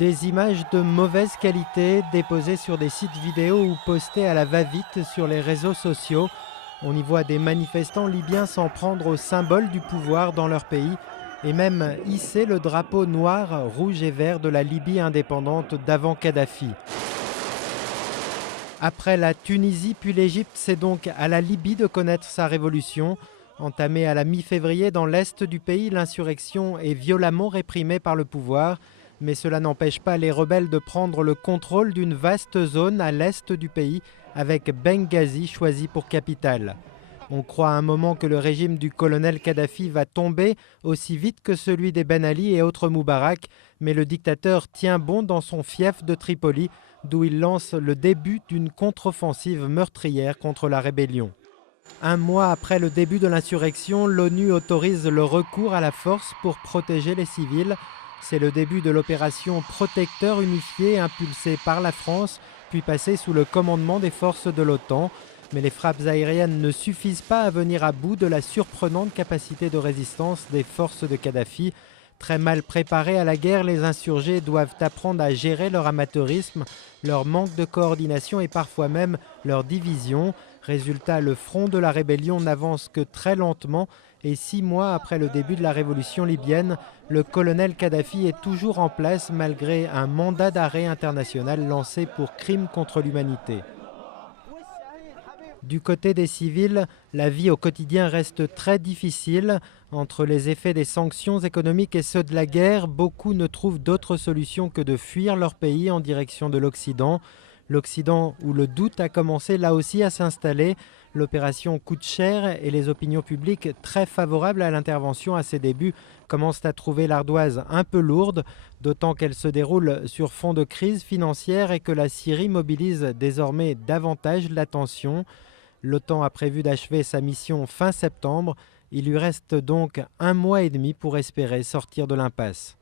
Des images de mauvaise qualité déposées sur des sites vidéo ou postées à la va-vite sur les réseaux sociaux. On y voit des manifestants libyens s'en prendre aux symboles du pouvoir dans leur pays et même hisser le drapeau noir, rouge et vert de la Libye indépendante d'avant Kadhafi. Après la Tunisie puis l'Égypte, c'est donc à la Libye de connaître sa révolution. Entamée à la mi-février dans l'est du pays, l'insurrection est violemment réprimée par le pouvoir. Mais cela n'empêche pas les rebelles de prendre le contrôle d'une vaste zone à l'est du pays, avec Benghazi choisi pour capitale. On croit à un moment que le régime du colonel Kadhafi va tomber aussi vite que celui des Ben Ali et autres Moubarak, mais le dictateur tient bon dans son fief de Tripoli, d'où il lance le début d'une contre-offensive meurtrière contre la rébellion. Un mois après le début de l'insurrection, l'ONU autorise le recours à la force pour protéger les civils. C'est le début de l'opération Protecteur unifié impulsée par la France, puis passée sous le commandement des forces de l'OTAN. Mais les frappes aériennes ne suffisent pas à venir à bout de la surprenante capacité de résistance des forces de Kadhafi. Très mal préparés à la guerre, les insurgés doivent apprendre à gérer leur amateurisme, leur manque de coordination et parfois même leur division. Résultat, le front de la rébellion n'avance que très lentement et 6 mois après le début de la révolution libyenne, le colonel Kadhafi est toujours en place malgré un mandat d'arrêt international lancé pour crimes contre l'humanité. Du côté des civils, la vie au quotidien reste très difficile. Entre les effets des sanctions économiques et ceux de la guerre, beaucoup ne trouvent d'autre solution que de fuir leur pays en direction de l'Occident. L'Occident où le doute a commencé là aussi à s'installer. L'opération coûte cher et les opinions publiques très favorables à l'intervention à ses débuts commencent à trouver l'ardoise un peu lourde, d'autant qu'elle se déroule sur fond de crise financière et que la Syrie mobilise désormais davantage l'attention. L'OTAN a prévu d'achever sa mission fin septembre. Il lui reste donc 1 mois et demi pour espérer sortir de l'impasse.